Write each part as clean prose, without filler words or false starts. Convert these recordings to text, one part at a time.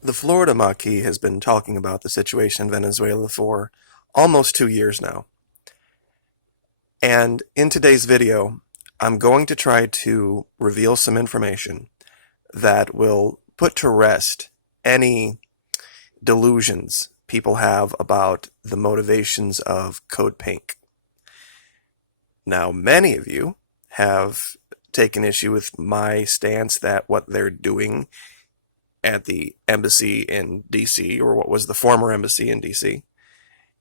The Florida Maquis has been talking about the situation in Venezuela for almost 2 years now. And in today's video, I'm going to try to reveal some information that will put to rest any delusions people have about the motivations of Code Pink. Now, many of you have taken issue with my stance that what they're doing at the embassy in DC, or what was the former embassy in DC,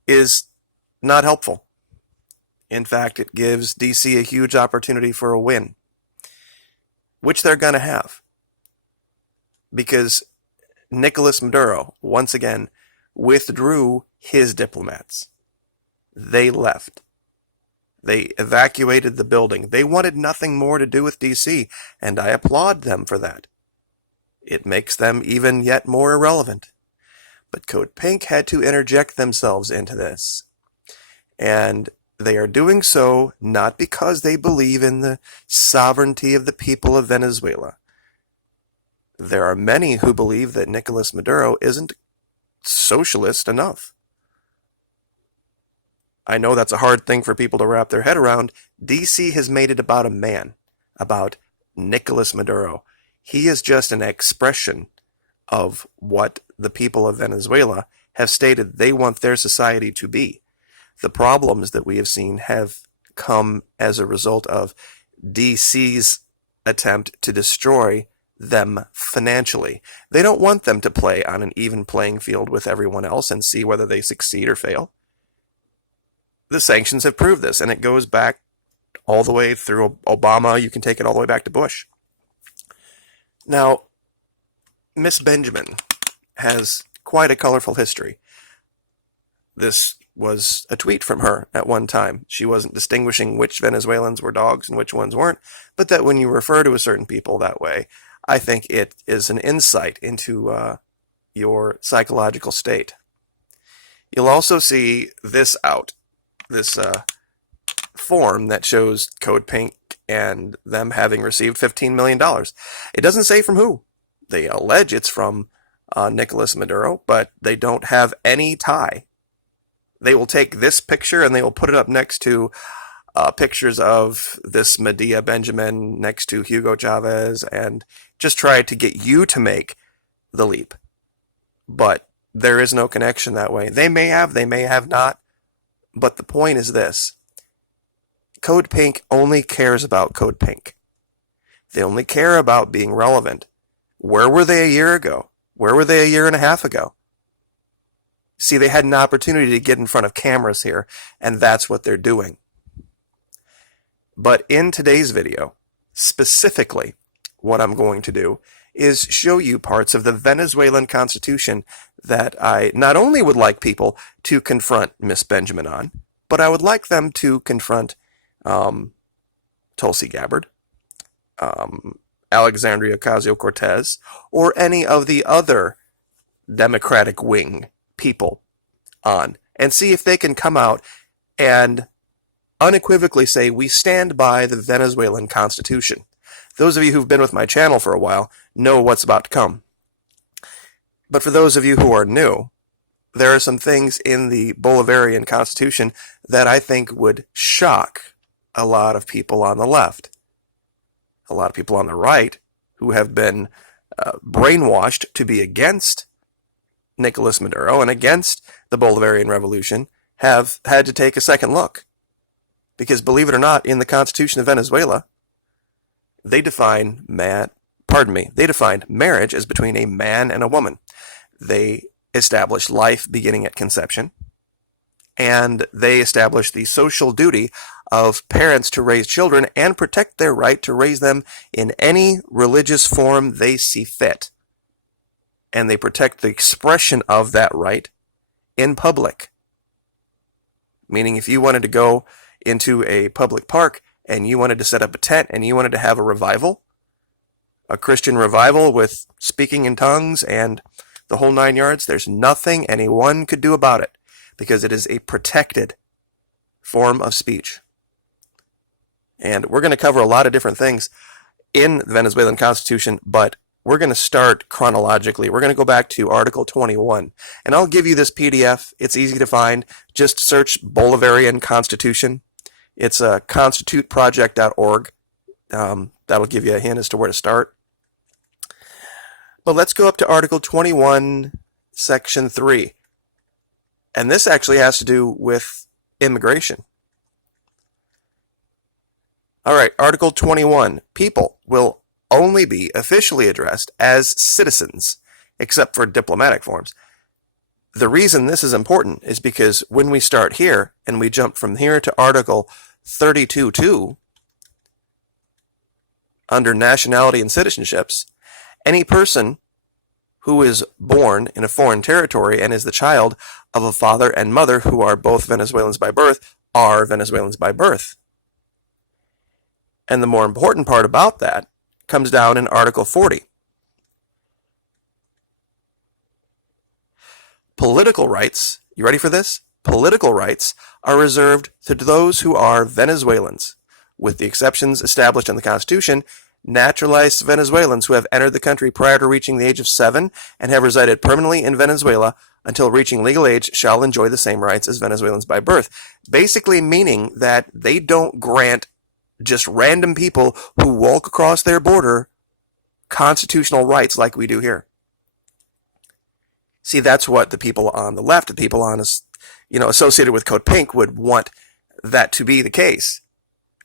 is not helpful. In fact, it gives DC a huge opportunity for a win, which they're going to have. Because Nicolas Maduro, once again, withdrew his diplomats. They left. They evacuated the building. They wanted nothing more to do with DC, and I applaud them for that. It makes them even yet more irrelevant. But Code Pink had to interject themselves into this. And they are doing so not because they believe in the sovereignty of the people of Venezuela. There are many who believe that Nicolas Maduro isn't socialist enough. I know that's a hard thing for people to wrap their head around. DC has made it about a man, about Nicolas Maduro. He is just an expression of what the people of Venezuela have stated they want their society to be. The problems that we have seen have come as a result of DC's attempt to destroy them financially. They don't want them to play on an even playing field with everyone else and see whether they succeed or fail. The sanctions have proved this, and it goes back all the way through Obama. You can take it all the way back to Bush. Now, Miss Benjamin has quite a colorful history. This was a tweet from her at one time. She wasn't distinguishing which Venezuelans were dogs and which ones weren't, but that when you refer to a certain people that way, I think it is an insight into your psychological state. You'll also see this form that shows Code Pink and them having received $15 million. It doesn't say from who. They allege it's from Nicolas Maduro, but they don't have any tie. They will take this picture and they will put it up next to pictures of this Medea Benjamin next to Hugo Chavez and just try to get you to make the leap. But there is no connection that way. They may have not. But the point is this. Code Pink only cares about Code Pink. They only care about being relevant. Where were they a year ago? Where were they a year and a half ago? See, they had an opportunity to get in front of cameras here, and that's what they're doing. But in today's video, specifically, what I'm going to do is show you parts of the Venezuelan Constitution that I not only would like people to confront Miss Benjamin on, but I would like them to confront Tulsi Gabbard, Alexandria Ocasio-Cortez, or any of the other Democratic wing people on, and see if they can come out and unequivocally say, we stand by the Venezuelan Constitution. Those of you who've been with my channel for a while know what's about to come. But for those of you who are new, there are some things in the Bolivarian Constitution that I think would shock a lot of people on the left. A lot of people on the right who have been brainwashed to be against Nicolas Maduro and against the Bolivarian Revolution have had to take a second look. Because believe it or not, in the Constitution of Venezuela, they define marriage as between a man and a woman. They establish life beginning at conception, and they establish the social duty of parents to raise children and protect their right to raise them in any religious form they see fit. And they protect the expression of that right in public. Meaning if you wanted to go into a public park and you wanted to set up a tent and you wanted to have a revival, a Christian revival with speaking in tongues and the whole 9 yards, there's nothing anyone could do about it because it is a protected form of speech. And we're going to cover a lot of different things in the Venezuelan Constitution, but we're going to start chronologically. We're going to go back to Article 21. And I'll give you this PDF. It's easy to find. Just search Bolivarian Constitution. It's constituteproject.org. That'll give you a hint as to where to start. But let's go up to Article 21, Section 3. And this actually has to do with immigration. All right, Article 21. People will only be officially addressed as citizens, except for diplomatic forms. The reason this is important is because when we start here and we jump from here to Article 32.2, under nationality and citizenships, any person who is born in a foreign territory and is the child of a father and mother who are both Venezuelans by birth are Venezuelans by birth. And the more important part about that comes down in Article 40. Political rights, you ready for this? Political rights are reserved to those who are Venezuelans, with the exceptions established in the Constitution. Naturalized Venezuelans who have entered the country prior to reaching the age of 7 and have resided permanently in Venezuela until reaching legal age shall enjoy the same rights as Venezuelans by birth. Basically meaning that they don't grant just random people who walk across their border constitutional rights like we do here. See, that's what the people on the left, the people on us, associated with Code Pink would want that to be the case,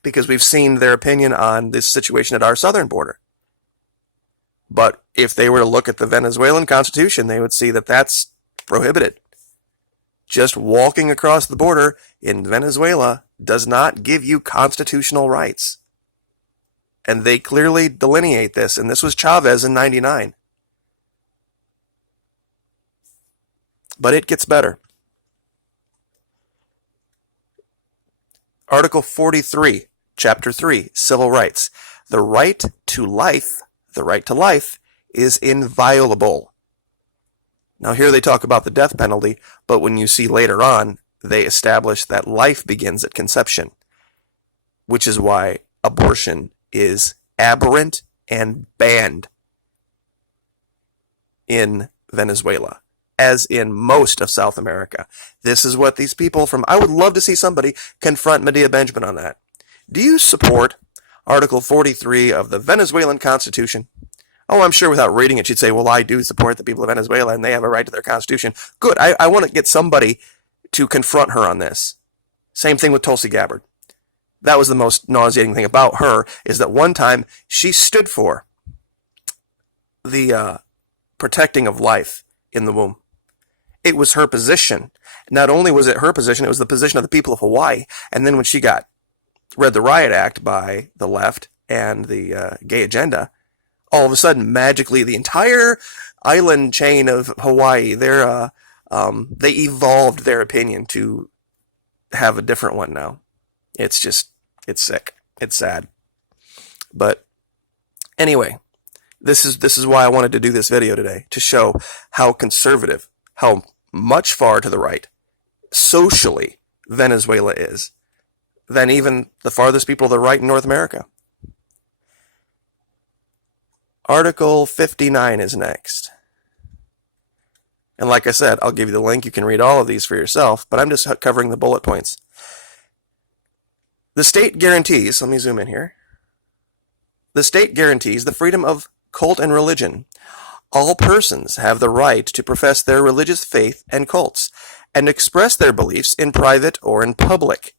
because we've seen their opinion on this situation at our southern border. But if they were to look at the Venezuelan Constitution, they would see that that's prohibited. Just walking across the border in Venezuela does not give you constitutional rights. And they clearly delineate this, and this was Chavez in 99. But it gets better. Article 43, Chapter 3, Civil Rights. The right to life is inviolable. Now here they talk about the death penalty, but when you see later on, they establish that life begins at conception, which is why abortion is aberrant and banned in Venezuela, as in most of South America. This is what these people from, I would love to see somebody confront Medea Benjamin on that. Do you support Article 43 of the Venezuelan Constitution? Oh, I'm sure without reading it, she'd say, well, I do support the people of Venezuela and they have a right to their constitution. Good. I want to get somebody to confront her on this. Same thing with Tulsi Gabbard. That was the most nauseating thing about her, is that one time she stood for the protecting of life in the womb. It was her position. Not only was it her position, it was the position of the people of Hawaii. And then when she read the Riot Act by the left and the gay agenda, all of a sudden, magically, the entire island chain of Hawaii, they evolved their opinion to have a different one now. It's sick. It's sad. But anyway, this is why I wanted to do this video today, to show how conservative, how much far to the right, socially, Venezuela is than even the farthest people to the right in North America. Article 59 is next. And like I said, I'll give you the link. You can read all of these for yourself, but I'm just covering the bullet points. The state guarantees, let me zoom in here. The state guarantees the freedom of cult and religion. All persons have the right to profess their religious faith and cults, and express their beliefs in private or in public,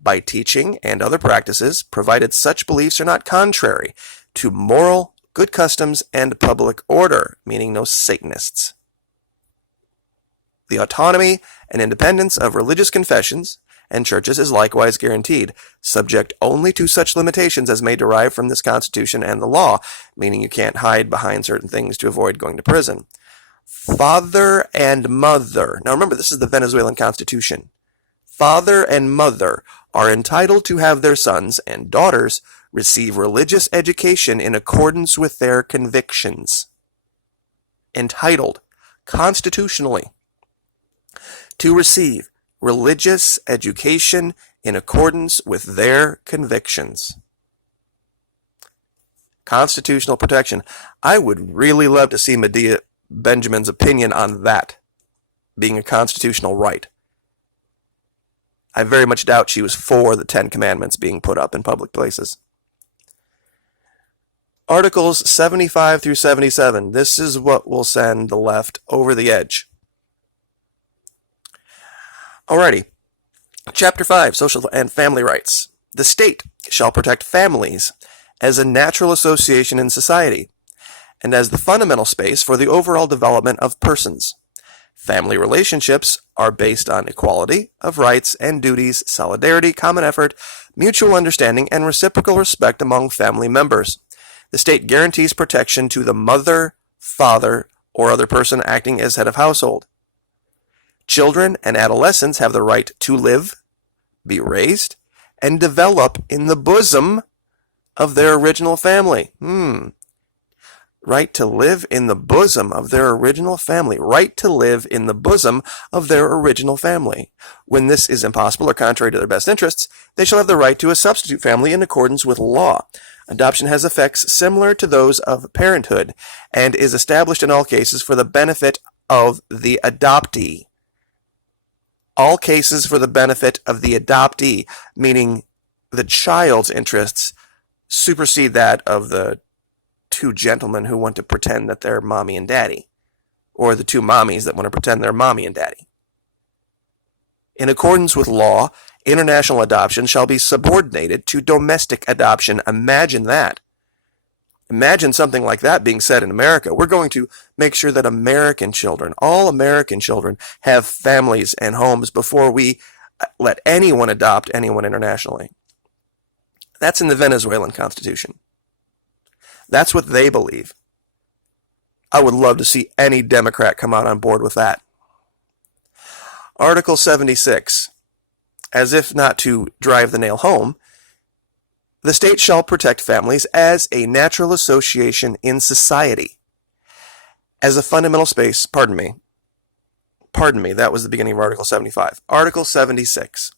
by teaching and other practices, provided such beliefs are not contrary to moral, good customs, and public order, meaning no Satanists. The autonomy and independence of religious confessions and churches is likewise guaranteed, subject only to such limitations as may derive from this Constitution and the law, meaning you can't hide behind certain things to avoid going to prison. Father and mother. Now remember, this is the Venezuelan Constitution. Father and mother are entitled to have their sons and daughters receive religious education in accordance with their convictions. Entitled, constitutionally, to receive religious education in accordance with their convictions. Constitutional protection. I would really love to see Medea Benjamin's opinion on that being a constitutional right. I very much doubt she was for the 10 Commandments being put up in public places. Articles 75 through 77. This is what will send the left over the edge. Alrighty. Chapter 5, Social and Family Rights. The state shall protect families as a natural association in society, and as the fundamental space for the overall development of persons. Family relationships are based on equality of rights and duties, solidarity, common effort, mutual understanding, and reciprocal respect among family members. The state guarantees protection to the mother, father, or other person acting as head of household. Children and adolescents have the right to live, be raised, and develop in the bosom of their original family. Right to live in the bosom of their original family. Right to live in the bosom of their original family. When this is impossible or contrary to their best interests, they shall have the right to a substitute family in accordance with law. Adoption has effects similar to those of parenthood and is established in all cases for the benefit of the adoptee. All cases for the benefit of the adoptee, meaning the child's interests supersede that of the two gentlemen who want to pretend that they're mommy and daddy, or the two mommies that want to pretend they're mommy and daddy. In accordance with law, international adoption shall be subordinated to domestic adoption. Imagine that. Imagine something like that being said in America. We're going to make sure that American children, all American children, have families and homes before we let anyone adopt anyone internationally. That's in the Venezuelan Constitution. That's what they believe. I would love to see any Democrat come out on board with that. Article 76. As if not to drive the nail home, the state shall protect families as a natural association in society. As a fundamental space, pardon me, that was the beginning of Article 75. Article 76.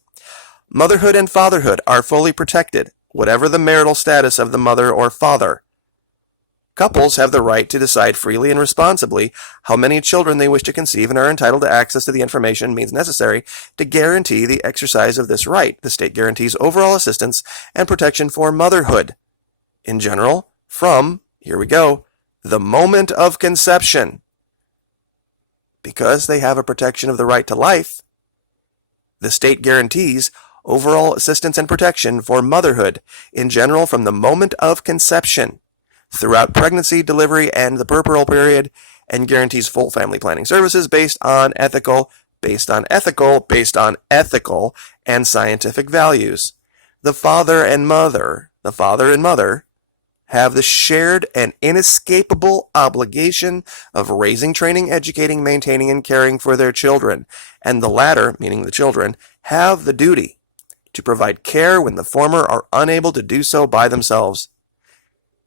Motherhood and fatherhood are fully protected, whatever the marital status of the mother or father. Couples have the right to decide freely and responsibly how many children they wish to conceive and are entitled to access to the information and means necessary to guarantee the exercise of this right. The state guarantees overall assistance and protection for motherhood, in general, from, here we go, the moment of conception. Because they have a protection of the right to life, the state guarantees overall assistance and protection for motherhood, in general, from the moment of conception, throughout pregnancy, delivery, and the puerperal period, and guarantees full family planning services based on ethical, and scientific values. The father and mother have the shared and inescapable obligation of raising, training, educating, maintaining, and caring for their children, and the latter, meaning the children, have the duty to provide care when the former are unable to do so by themselves.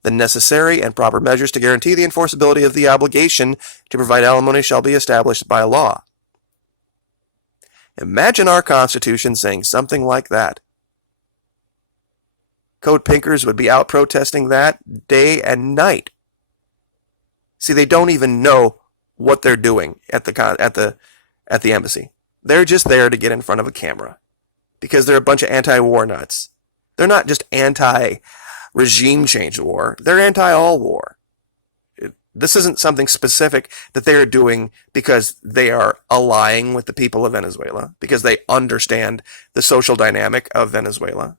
The necessary and proper measures to guarantee the enforceability of the obligation to provide alimony shall be established by law. Imagine our Constitution saying something like that. Code pinkers would be out protesting that day and night. See, they don't even know what they're doing at the embassy. They're just there to get in front of a camera because they're a bunch of anti-war nuts. They're not just anti-regime change war. They're anti-all war. This isn't something specific that they're doing because they are allying with the people of Venezuela, because they understand the social dynamic of Venezuela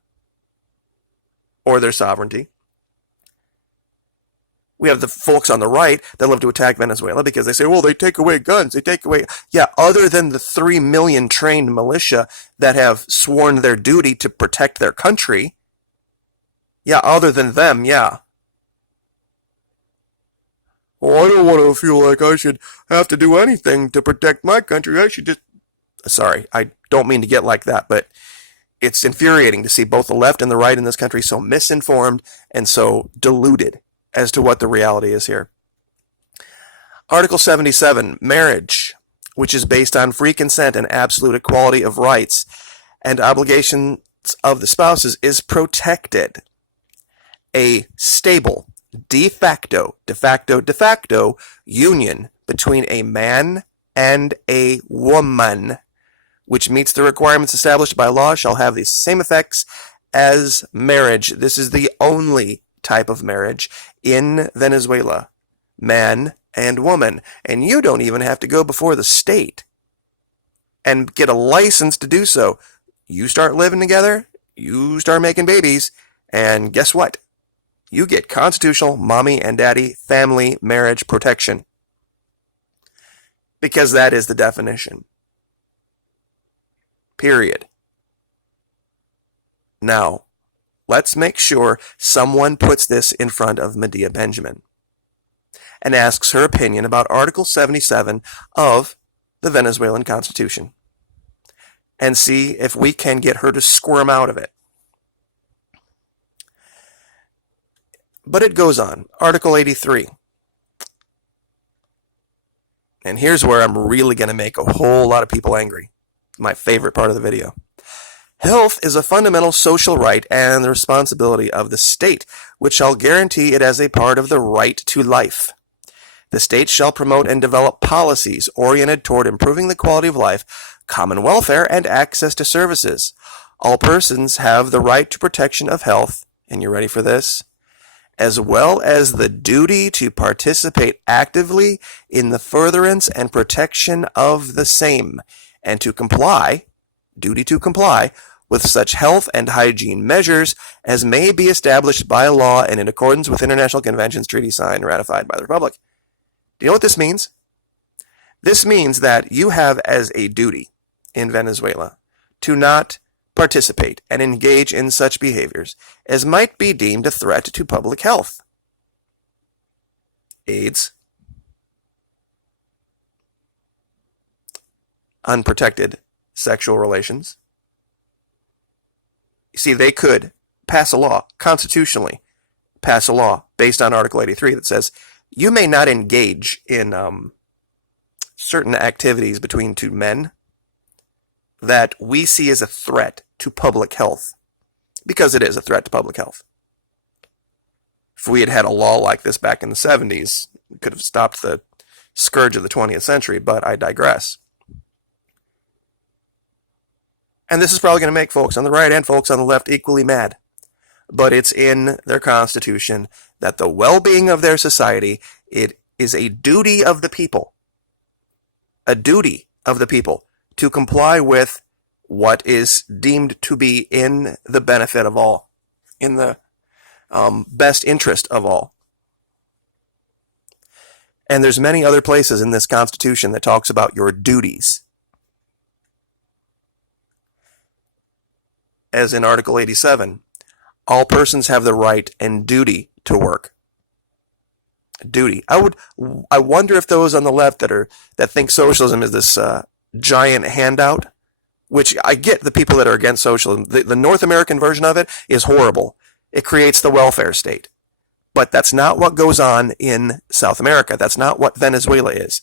or their sovereignty. We have the folks on the right that love to attack Venezuela because they say, well, they take away guns, Yeah, other than the 3 million trained militia that have sworn their duty to protect their country, yeah, other than them, yeah. Well, I don't want to feel like I should have to do anything to protect my country. I should just... Sorry, I don't mean to get like that, but it's infuriating to see both the left and the right in this country so misinformed and so deluded as to what the reality is here. Article 77, marriage, which is based on free consent and absolute equality of rights and obligations of the spouses, is protected. A stable, de facto union between a man and a woman, which meets the requirements established by law, shall have the same effects as marriage. This is the only type of marriage in Venezuela, man and woman. And you don't even have to go before the state and get a license to do so. You start living together, you start making babies, and guess what? You get constitutional mommy and daddy family marriage protection. Because that is the definition. Period. Now, let's make sure someone puts this in front of Medea Benjamin and asks her opinion about Article 77 of the Venezuelan Constitution and see if we can get her to squirm out of it. But it goes on. Article 83. And here's where I'm really going to make a whole lot of people angry. My favorite part of the video. Health is a fundamental social right and the responsibility of the state, which shall guarantee it as a part of the right to life. The state shall promote and develop policies oriented toward improving the quality of life, common welfare, and access to services. All persons have the right to protection of health, and you're ready for this, as well as the duty to participate actively in the furtherance and protection of the same, and to comply, with such health and hygiene measures as may be established by law and in accordance with international conventions, treaties signed and ratified by the Republic. Do you know what this means? This means that you have as a duty in Venezuela to not participate and engage in such behaviors as might be deemed a threat to public health. AIDS, unprotected sexual relations. You see, they could pass a law, constitutionally pass a law based on Article 83 that says you may not engage in certain activities between two men that we see as a threat to public health, because it is a threat to public health. If we had had a law like this back in the 70s, it could have stopped the scourge of the 20th century, but I digress. And this is probably going to make folks on the right and folks on the left equally mad. But it's in their constitution that the well-being of their society, it is a duty of the people. A duty of the people to comply with what is deemed to be in the benefit of all, in the best interest of all. And there's many other places in this Constitution that talks about your duties. As in Article 87, all persons have the right and duty to work. Duty. I wonder if those on the left that think socialism is this giant handout, which I get the people that are against socialism. The North American version of it is horrible. It creates the welfare state. But that's not what goes on in South America. That's not what Venezuela is.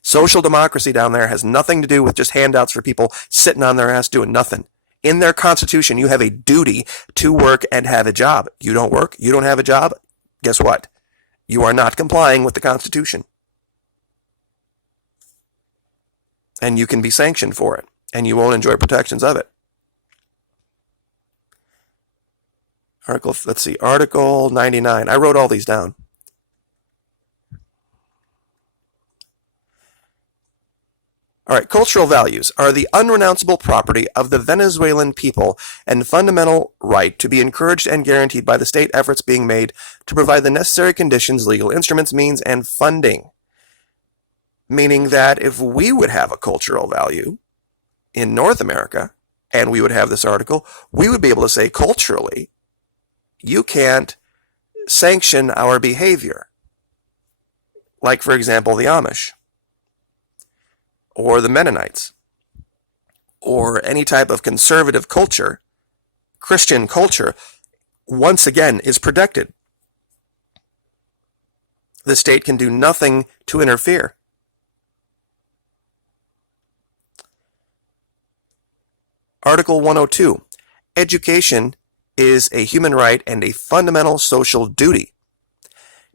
Social democracy down there has nothing to do with just handouts for people sitting on their ass doing nothing. In their constitution, you have a duty to work and have a job. You don't work, you don't have a job, guess what? You are not complying with the Constitution. And you can be sanctioned for it, and you won't enjoy protections of it. Article 99. I wrote all these down. All right, cultural values are the unrenounceable property of the Venezuelan people and fundamental right to be encouraged and guaranteed by the state, efforts being made to provide the necessary conditions, legal instruments, means, and funding. Meaning that if we would have a cultural value in North America, and we would have this article, we would be able to say culturally, you can't sanction our behavior. Like, for example, the Amish, or the Mennonites, or any type of conservative culture, Christian culture, once again, is protected. The state can do nothing to interfere. Article 102. Education is a human right and a fundamental social duty.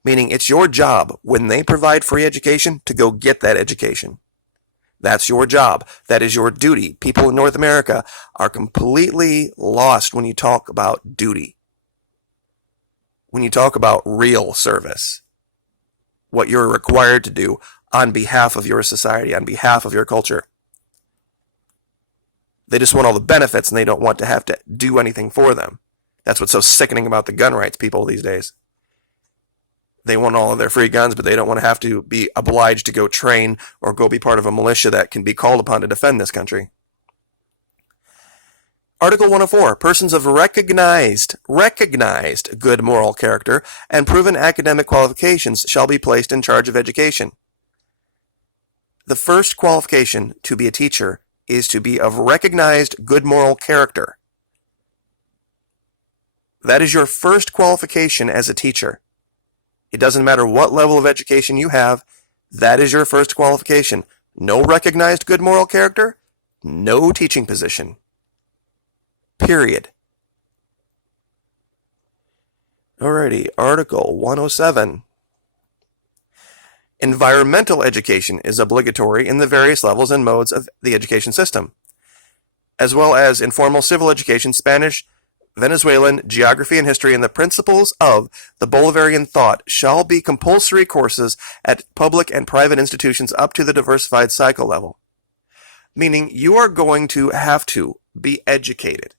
Meaning it's your job, when they provide free education, to go get that education. That's your job. That is your duty. People in North America are completely lost when you talk about duty. When you talk about real service. What you're required to do on behalf of your society, on behalf of your culture. They just want all the benefits and they don't want to have to do anything for them. That's what's so sickening about the gun rights people these days. They want all of their free guns, but they don't want to have to be obliged to go train or go be part of a militia that can be called upon to defend this country. Article 104, persons of recognized good moral character and proven academic qualifications shall be placed in charge of education. The first qualification to be a teacher is to be of recognized good moral character. That is your first qualification as a teacher. It doesn't matter what level of education you have, that is your first qualification. No recognized good moral character, no teaching position. Period. Alrighty, Article 107. Environmental education is obligatory in the various levels and modes of the education system, as well as informal civil education, Spanish, Venezuelan, geography and history, and the principles of the Bolivarian thought shall be compulsory courses at public and private institutions up to the diversified cycle level. Meaning you are going to have to be educated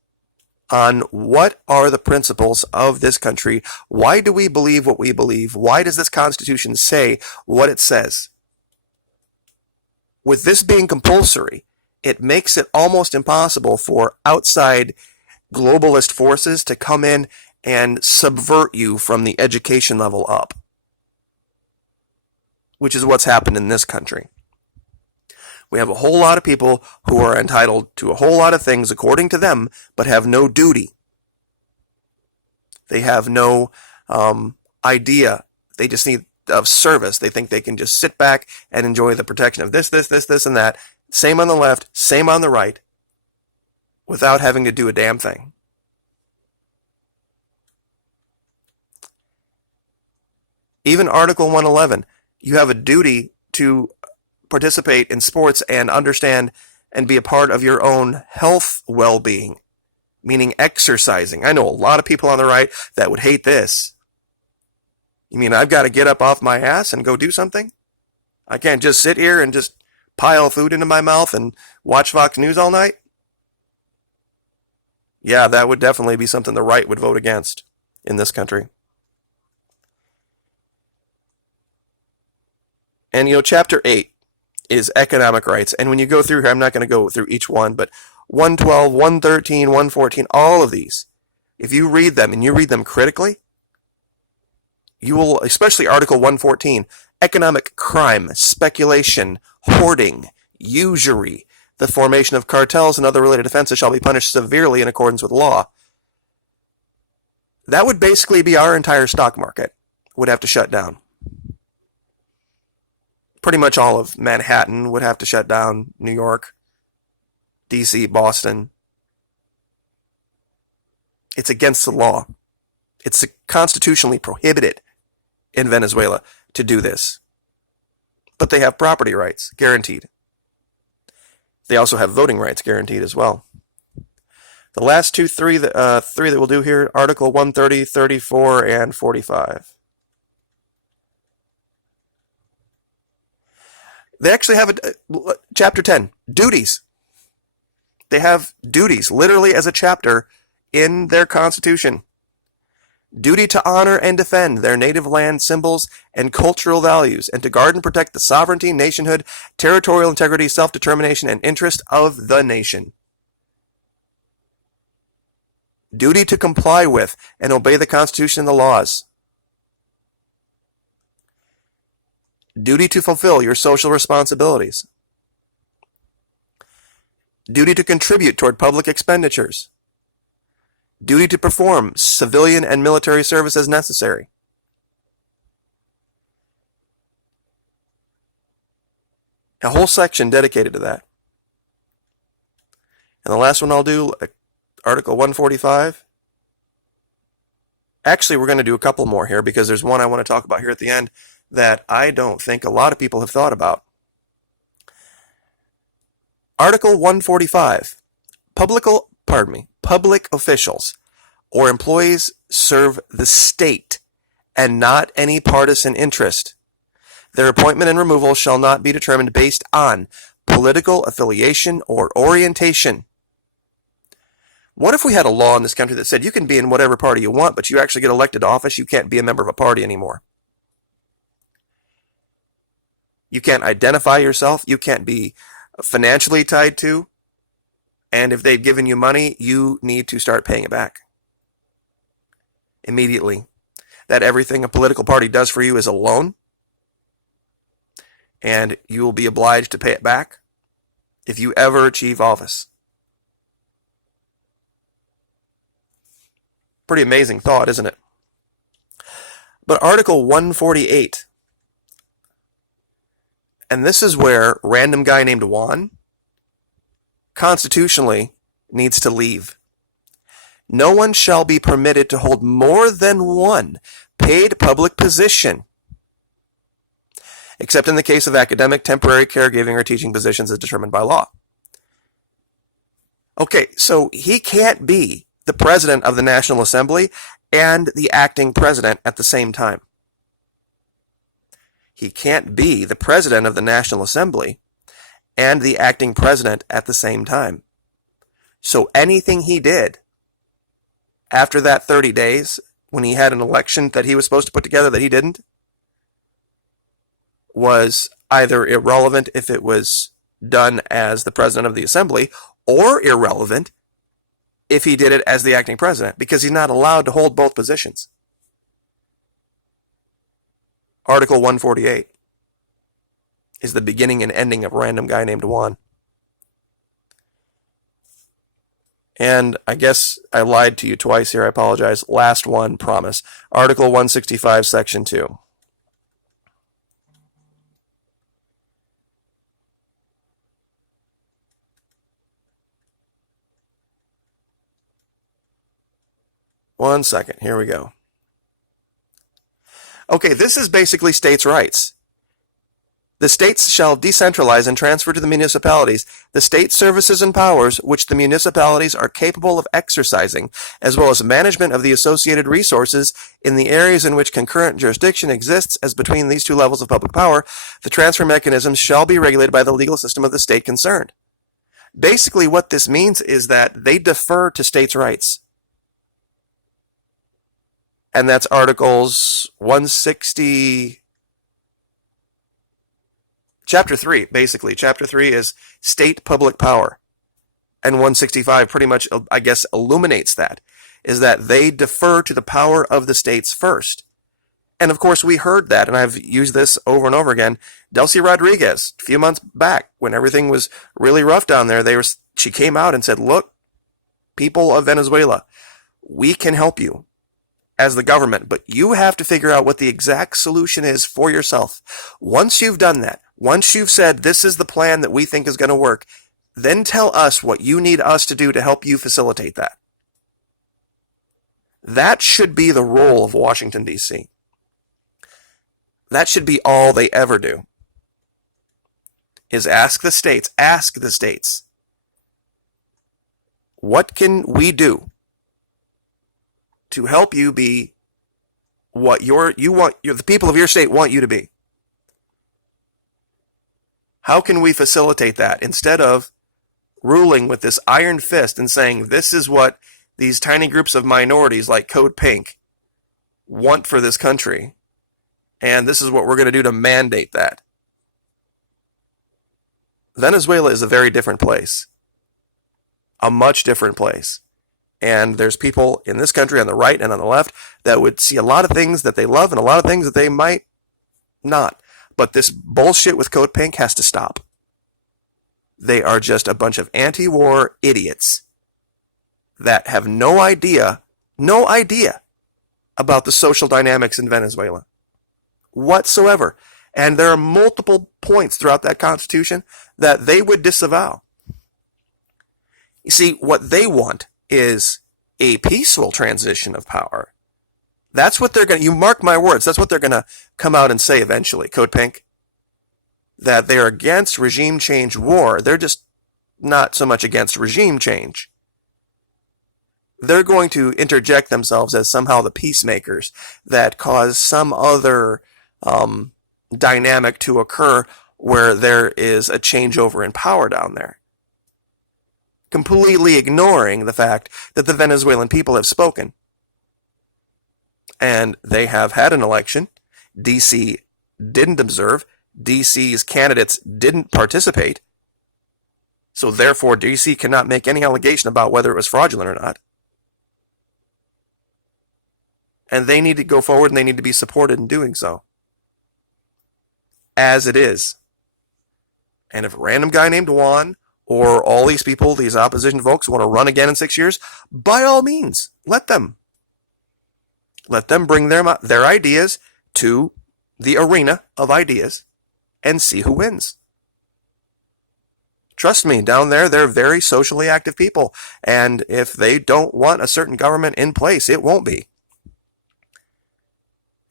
on what are the principles of this country. Why do we believe what we believe? Why does this Constitution say what it says? With this being compulsory, it makes it almost impossible for outside globalist forces to come in and subvert you from the education level up, which is what's happened in this country. We have a whole lot of people who are entitled to a whole lot of things according to them, but have no duty. They have no idea. They just need of service. They think they can just sit back and enjoy the protection of this, and that. Same on the left, same on the right, without having to do a damn thing. Even Article 111, you have a duty to participate in sports and understand and be a part of your own health well-being, meaning exercising. I know a lot of people on the right that would hate this. You mean I've got to get up off my ass and go do something? I can't just sit here and just pile food into my mouth and watch Fox News all night? Yeah, that would definitely be something the right would vote against in this country. And, Chapter 8 is economic rights. And when you go through here, I'm not going to go through each one, but 112, 113, 114, all of these, if you read them and you read them critically, you will, especially Article 114, economic crime, speculation, hoarding, usury, the formation of cartels and other related offenses shall be punished severely in accordance with law. That would basically be our entire stock market would have to shut down. Pretty much all of Manhattan would have to shut down, New York, D.C., Boston. It's against the law. It's constitutionally prohibited in Venezuela to do this. But they have property rights guaranteed. They also have voting rights guaranteed as well. The last three that we'll do here, Article 130, 34, and 45. They actually have Chapter 10, duties. They have duties, literally as a chapter in their Constitution. Duty to honor and defend their native land symbols and cultural values, and to guard and protect the sovereignty, nationhood, territorial integrity, self-determination, and interest of the nation. Duty to comply with and obey the Constitution and the laws. Duty to fulfill your social responsibilities. Duty to contribute toward public expenditures. Duty to perform civilian and military service as necessary. A whole section dedicated to that. And the last one I'll do, Article 145, Actually, we're going to do a couple more here because there's one I want to talk about here at the end that I don't think a lot of people have thought about. Article 145. Public officials or employees serve the state and not any partisan interest. Their appointment and removal shall not be determined based on political affiliation or orientation. What if we had a law in this country that said you can be in whatever party you want, but you actually get elected to office, you can't be a member of a party anymore? You can't identify yourself, you can't be financially tied to, and if they've given you money, you need to start paying it back immediately. That everything a political party does for you is a loan, and you will be obliged to pay it back if you ever achieve office. Pretty amazing thought, isn't it? But Article 148, and this is where random guy named Juan constitutionally needs to leave. No one shall be permitted to hold more than one paid public position, except in the case of academic, temporary, caregiving, or teaching positions as determined by law. Okay, so he can't be the president of the National Assembly and the acting president at the same time. He can't be the president of the National Assembly and the acting president at the same time. So anything he did after that 30 days, when he had an election that he was supposed to put together that he didn't, was either irrelevant if it was done as the president of the assembly, or irrelevant if he did it as the acting president, because he's not allowed to hold both positions. Article 148 is the beginning and ending of random guy named Juan. And I guess I lied to you twice here. I apologize. Last one, promise. Article 165, Section 2. One second. Here we go. Okay, this is basically states' rights. The states shall decentralize and transfer to the municipalities the state services and powers which the municipalities are capable of exercising, as well as management of the associated resources in the areas in which concurrent jurisdiction exists as between these two levels of public power. The transfer mechanisms shall be regulated by the legal system of the state concerned. Basically, what this means is that they defer to states' rights. And that's Articles 160... Chapter 3, basically. Chapter 3 is state public power. And 165 pretty much, I guess, illuminates that, is that they defer to the power of the states first. And of course, we heard that, and I've used this over and over again. Delcy Rodriguez, a few months back, when everything was really rough down there, she came out and said, look, people of Venezuela, we can help you as the government, but you have to figure out what the exact solution is for yourself. Once you've done that, once you've said this is the plan that we think is going to work, then tell us what you need us to do to help you facilitate that. That should be the role of Washington, D.C. That should be all they ever do, is ask the states, what can we do to help you be what the people of your state want you to be? How can we facilitate that instead of ruling with this iron fist and saying this is what these tiny groups of minorities like Code Pink want for this country, and this is what we're going to do to mandate that? Venezuela is a very different place, a much different place. And there's people in this country on the right and on the left that would see a lot of things that they love and a lot of things that they might not. But this bullshit with Code Pink has to stop. They are just a bunch of anti-war idiots that have no idea about the social dynamics in Venezuela whatsoever. And there are multiple points throughout that Constitution that they would disavow. You see, what they want is a peaceful transition of power. That's what they're going to, you mark my words, that's what they're going to come out and say eventually, Code Pink. That they're against regime change war. They're just not so much against regime change. They're going to interject themselves as somehow the peacemakers that cause some other dynamic to occur where there is a changeover in power down there. Completely ignoring the fact that the Venezuelan people have spoken. And they have had an election. DC didn't observe. DC's candidates didn't participate. So therefore, DC cannot make any allegation about whether it was fraudulent or not. And they need to go forward and they need to be supported in doing so. As it is. And if a random guy named Juan or all these people, these opposition folks, want to run again in 6 years, by all means, let them. Let them bring their ideas to the arena of ideas and see who wins. Trust me, down there, they're very socially active people. And if they don't want a certain government in place, it won't be.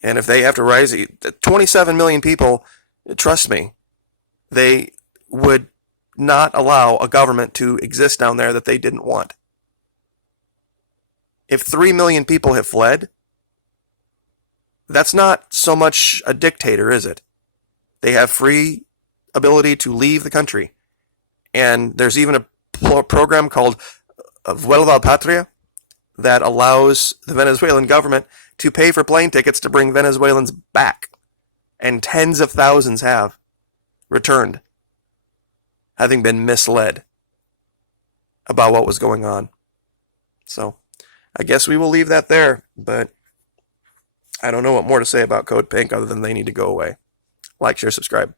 And if they have to rise 27 million people, trust me, they would not allow a government to exist down there that they didn't want. If 3 million people have fled, that's not so much a dictator, is it? They have free ability to leave the country. And there's even a program called Vuelva a Patria that allows the Venezuelan government to pay for plane tickets to bring Venezuelans back. And tens of thousands have returned, having been misled about what was going on. So, I guess we will leave that there, but I don't know what more to say about Code Pink other than they need to go away. Like, share, subscribe.